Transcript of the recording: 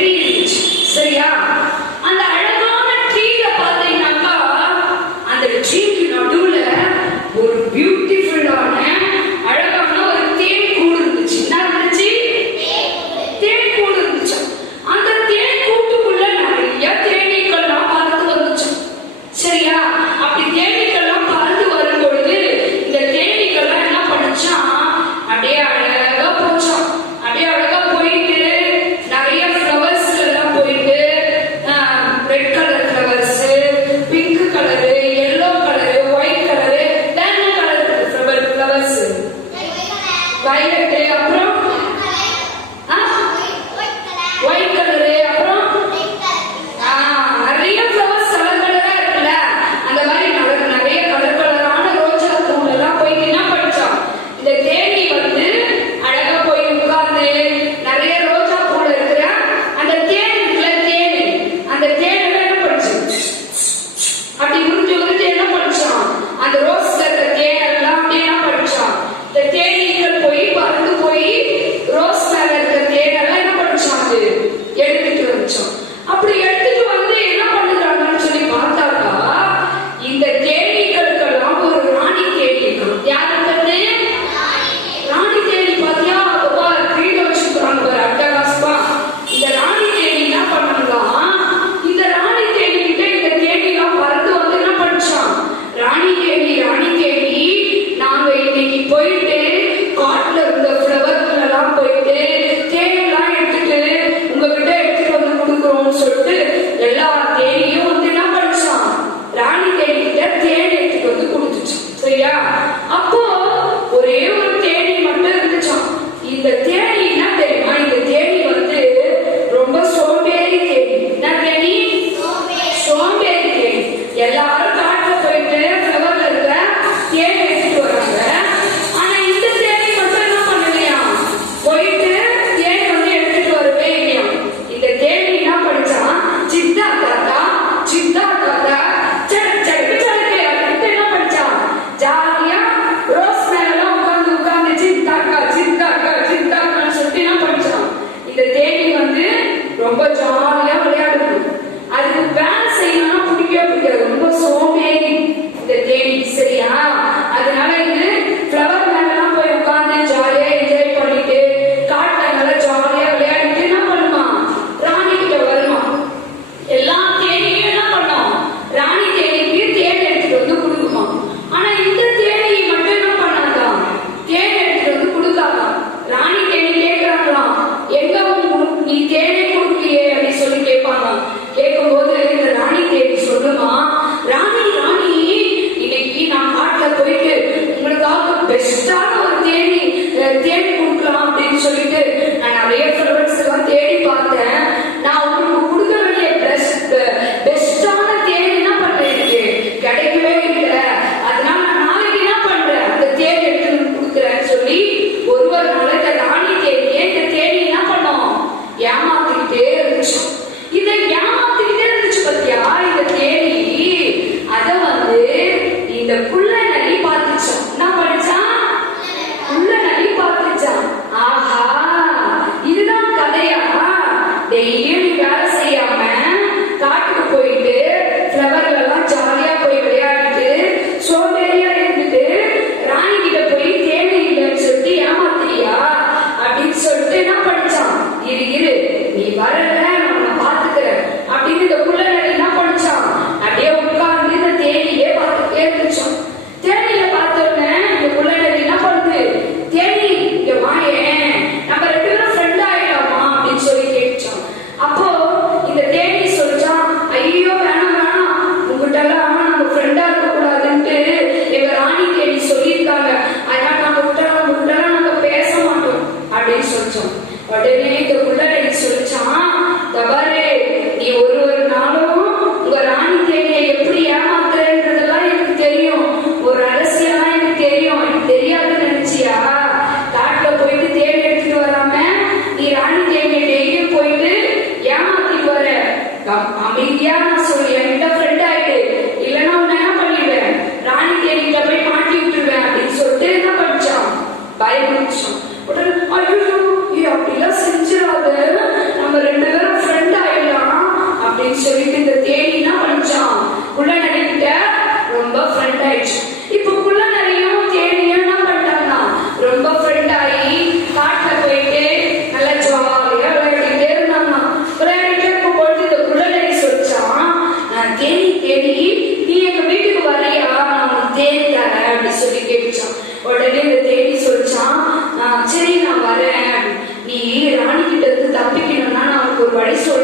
Tree இருந்துச்சு. சரியா? அந்த அழகான ட்ரீல பாத்தீங்கன்னாக்கா அந்த ட்ரீக்கு நடுவுல ஒரு பியூட்டிஃபுல்லான அழகான ஒரு தேன் கூடு இருந்துச்சு. என்ன இருந்துச்சு? தேன் கூடு இருந்துச்சு. அந்த தேன் கூட்டுக்குள்ள நிறைய தேனீக்கள்லாம் பறந்து வந்துச்சு. சரியா? அப்படி தேனீக்கள்லாம் பறந்து வரும் பொழுது இந்த தேனீக்கள்லாம் என்ன பண்ணுச்சா, அப்படியே அழகா போச்சாம். அப்படியே அழகா போயிட்டு நிறைய ஃப்ளவர்ஸ் எல்லாம் போயிட்டு red colour flowers, pink colour, yellow colour, white colour, என்ன கலர் ஃப்ளவர்ஸ்? வயலட், அப்புறம் ஒயிட் கலரு, அப்புறம் நிறைய ஃப்ளவர்ஸ் கலர் கலரா இருக்குல்ல. அந்த மாதிரி நிறைய கலர் கலரான ரோஜா பூல எல்லாம் போயிட்டு என்ன படிச்சோம், இந்த தேனி வந்து அழகா போய் உட்கார்ந்து நிறைய ரோஜா பூல இருக்கிற அந்த தேன் இருக்குல்ல, தேனி, அந்த தேனை என்ன படிச்சு அப்படி உறிஞ்சு உறிஞ்சு என்ன படிச்சோம், அந்த ரோஸ்ல இருக்கிற தேனெல்லாம் அப்படியே என்ன படிச்சோம், இந்த தேனீக்கள் போய் பறந்து போய் ரோஸ் மேல இருக்கிற தேனெல்லாம் என்ன படிச்சோம், அது எடுத்துட்டு வந்துச்சோம். அப்படி எடுத்துட்டு வந்து என்ன பண்ணுறாங்கன்னு சொல்லி பார்த்தாக்கா இந்த தேனீக்களுக்கெல்லாம் ஒரு ராணி தேனி இருக்கும். யாருக்கு? ராணி தேனி. பாத்தியா? வீடு வச்சுக்கிறாங்க ஒரு அட்டகாசமா. இந்த ராணி தேனி என்ன பண்ணலாம், இந்த ராணி தேனி கிட்ட இந்த தேனிலாம் பறந்து வந்து என்ன பண்ணிச்சான், ராணி தேனி நாங்க இன்னைக்கு போயிட்டு காட்டுல இருந்த ஃப்ளவர்கள் எல்லாம் போயிட்டு தேனெல்லாம் எடுத்துட்டு உங்ககிட்ட எடுத்துட்டு வந்து கொடுக்குறோம்னு சொல்லிட்டு எல்லா தேனியும் வந்து என்ன பண்ணிச்சான், ராணி தேனி கிட்ட தேன் எடுத்துட்டு வந்து கொடுத்துச்சு. சரியா? அப்போ ஒரே ஒரு தேனி மட்டும் இருந்துச்சான். இந்த தேனி என்ன தெரியுமா, இந்த தேனி வந்து ரொம்ப சோம்பேறி தேனி. என்ன தேனி? சோம்பேறி தேனி. எல்லாரும் காட்டுல போயிட்டு ஃப்ளவர்ல இருக்க தேன் எடுத்துட்டு வராங்க. ஆனா இந்த தேனி மட்டும் என்ன பண்ணலையா, போயிட்டு தேன் வந்து எடுத்துட்டு வரவே இல்லையா. இந்த தேனி என்ன படிச்சான், சித்தா தாத்தா சடுக்கு சடுக்கு அப்படின்ட்டு என்ன படிச்சான், ஜாலியா ரோஸ் மேலாம் உட்கார்ந்து சித்தாக்கா சொல்லிட்டு என்ன படிச்சான். இந்த தேனி வந்து ரொம்ப ஜாலியா விளையாடுது. அதுக்கு வேலை செய்யணும்னா பிடிக்கவே பிடிக்காது, ரொம்ப சோம்பேறி இந்த தேனி. சரியா? அதனால இது ஃப்ளவர் மேலாம் போய் உட்கார்ந்து ஜாலியா என்ஜாய் பண்ணிட்டு காட்டுல நல்லா ஜாலியா விளையாடிட்டு என்ன பண்ணுமா, ராணி கிட்ட வருமா. எல்லா தேனியும் என்ன பண்ணும், ராணி தேனிக்கு தேன் எடுத்துட்டு வந்து கொடுக்குமா. ஆனா இந்த தேனி மட்டும் என்ன பண்ணாதான், தேன் எடுத்துட்டு வந்து கொடுக்காதா. ராணி தேனி கேட்கிறாங்களாம், எங்க நீ தேனே கொடுக்கலையே அப்படின்னு சொல்லி கேட்பாங்க. கேட்கும்போது இந்த ராணி தேனி சொல்லுமா, ராணி இன்னைக்கு நான் காட்டுல போயிட்டு உங்களுக்காக பெஸ்டான ஒரு தேனி கொடுக்கலாம் அப்படின்னு சொல்லிட்டு நான் நிறைய ஃப்ளவர்ஸ் எல்லாம் தேடி பார்த்தேன். நான் உங்களுக்கு கொடுக்க வேண்டிய பெஸ்டான தேனி என்ன பண்ணிருக்கு, கிடைக்கவே இல்லை. அதனால நான் நாளைக்கு என்ன பண்றேன், அந்த தேனி எடுத்து கொடுக்குறேன்னு சொல்லி ஒரு நாளைக்கு ராணி தேனியே இந்த தேனி என்ன பண்ணோம், ஏமாத்திக்கிட்டே இருந்துச்சு. இதை ஏமாத்திக்கிட்டே இருந்துச்சு. பத்தியா இந்த தேனி அத வந்து இந்த புள்ள நரி பார்த்துச்சான். என்ன படிச்சான், புள்ள நரி பார்த்துச்சான். ஆஹா, இதுதான் கதையா. டெய்லியும் வேலை செய்யாம காட்டுக்கு போயிட்டு ஃப்ளவர்ல எல்லாம் ஜாலியா போய் விளையாடிட்டு சோம்பேறியா இருந்துட்டு ராணி கிட்ட போய் தேனி இல்லைன்னு சொல்லிட்டு ஏமாத்திரியா அப்படின்னு சொல்லிட்டு என்ன படிச்சான், இரு நீ வரல நான் பாத்துக்கிறேன் அப்படின்னு இந்த புள்ள நரி என்ன படிச்சான், அப்படியே உட்கார்ந்து இந்த தேனியே பார்த்துட்டே இருந்துச்சான். தேனியில பார்த்தோன்னே இந்த புள்ள நரி என்ன பண்ணுது, தேனி இங்க வாயேன், நம்ம 2 பேரும் ஃப்ரெண்ட் ஆயிடலாமா அப்படின்னு சொல்லி கேட்டுச்சான். அப்போ இந்த தேனி சொல்லிச்சான், ஐயோ வேணாம் உங்ககிட்ட எல்லாம் நம்ம ஃப்ரெண்டா இருக்க கூடாதுன்ட்டு எங்க ராணி தேனி சொல்லியிருக்காங்க. அதனால நாங்க விட்டலாம் நாங்க பேச மாட்டோம் அப்படின்னு சொல்லிச்சோம். உடனே இந்த புள்ள நரி சொல்லிச்சான், தபாரே நீ ஒரு நாளும் உங்க ராணி தேனியை எப்படி ஏமாத்துறன்றதெல்லாம் எனக்கு தெரியும், ஒரு அரசியலாம் எனக்கு தெரியும், எனக்கு தெரியாதுன்னு நினைச்சியா, காட்டுல போயிட்டு தேடி எடுத்துட்டு வராம நீ ராணி தேனியை டெய்லியும் போயிட்டு ஏமாத்திட்டு வர. அமைதியா நான் சொல்லி என்கிட்ட ஃப்ரெண்ட் ஆயிடு, இல்லைன்னா உன்னை என்ன பண்ணிடுவேன், ராணி தேனிகிட்ட போய் மாட்டி விட்டுருவேன் அப்படின்னு சொல்லிட்டு என்ன படிச்சான், பயமுடிச்சான். உடனே ஐயோ அப்படிலாம் செஞ்சிடாத, நம்ம 2 பேரும் அப்படின்னு சொல்லிட்டு இந்த தேடி என்ன பண்ணிச்சான், குள்ளநரி கிட்ட ரொம்ப ஃப்ரெண்ட் ஆயிடுச்சு. இப்ப குள்ளநரியும் தேடியும் என்ன பண்ணிட்டாங்கன்னா ரொம்ப ஃப்ரெண்ட் ஆகி காட்டுல போயிட்டு நல்லா ஜாலியா விளையாடிட்டே இருந்தாங்க. விளையாடிட்டே இருக்கும் பொழுது இந்த குள்ளநரி சொல்லிச்சான், நான் தேடி தேடி நீ எங்க வீட்டுக்கு வரையா, நான் உனக்கு தேடி தரேன் அப்படின்னு சொல்லி கேட்டுச்சான். உடனே இந்த தேடி சொல்லிச்சான், சரி நான் வரேன், நீ ராணி கிட்ட இருந்து தப்பிக்கணும்னா நான் உனக்கு ஒரு வழி சொல்றேன்